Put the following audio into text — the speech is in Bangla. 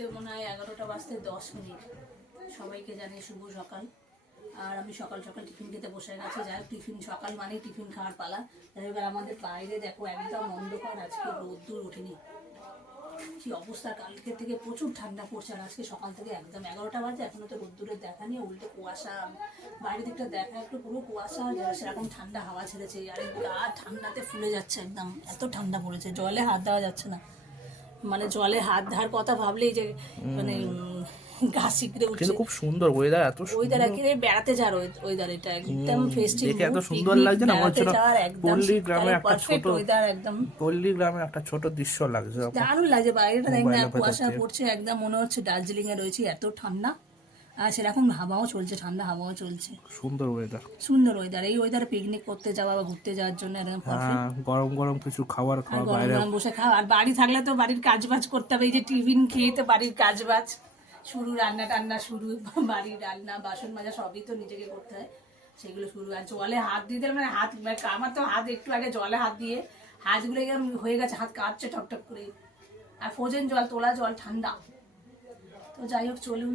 ঘুরতে মনে হয় 11টা বাজতে 10 মিনিট। সবাইকে জানিয়ে শুভ সকাল। আর আমি সকাল সকাল টিফিন খেতে বসে গেছি। যাই হোক, টিফিন সকাল মানে টিফিন খাওয়ার পালা। এবার আমাদের বাইরে দেখো একদম অন্ধকার, আজকে রোদ্দুর ওঠেনি। কি অবস্থা, কালকে থেকে প্রচুর ঠান্ডা পড়ছে। আর আজকে সকাল থেকে একদম 11টা বাজে, এখনো তো রোদ্দুরের দেখা নেই, উল্টে কুয়াশা। বাইরে দিকটা দেখা একটু পুরো কুয়াশা, সেরকম ঠান্ডা হাওয়া ছেড়েছে। আর গা ঠান্ডাতে ফুলে যাচ্ছে একদম, এত ঠান্ডা পড়েছে। জলে হাত দেওয়া যাচ্ছে না, মানে জলে হাত দেওয়ার কথা ভাবলেই যে মানে গা শিকড়ে উঠছে। কিন্তু খুব সুন্দর ওয়েদার, এত ওয়েদার সুন্দর একেবারে বেড়াতে যাওয়ার ওয়েদার, এটা একদম ফেস্টিভ দেখে এত মুড, সুন্দর পিকনিক লাগছে না, মনে বেড়াতে হচ্ছে না যাওয়ার একদম পল্লী গ্রামের শীতকালের একটা পারফেক্ট ছোট ওয়েদার একদম। পল্লী গ্রামের একটা ছোট দৃশ্য লাগছে আমার দারুণ লাগছে বাইরেটা, দেখ না মোবাইলের ভেতর কুয়াশা দিয়ে। পড়ছে একদম, মনে হচ্ছে দার্জিলিং এ রয়েছে, এত ঠান্ডা। আর সেরকম হাওয়াও চলছে, ঠান্ডা হাওয়াও চলছে। সুন্দর ওয়েদার। সুন্দর ওয়েদার, এই ওয়েদারে পিকনিক করতে যাওয়া বা ঘুরতে যাওয়ার জন্য একদম পারফেক্ট। হ্যাঁ, গরম গরম কিছু খাবার আর খাওয়া গরম বাইরে। গরম বসে খাওয়া, আর বাড়ি থাকলে তো বাড়ির কাজ বাজ করতে হবে। এই যে টিফিন খেয়ে তো বাড়ির কাজ বাজ শুরু, রান্না টান্না শুরু, বাড়ির রান্না বাসন মাজা সবই তো নিজেকে করতে হয়, সেগুলো শুরু। আর জলে হাত দিতে মানে হাত, আমার তো হাত একটু আগে জলে হাত দিয়ে হাতগুলো এরকম হয়ে গেছে, হাত কাঁপছে টকটক করে। আর ফ্রোজেন জল, তোলা জল, ঠান্ডা। তো যাই হোক, চলুন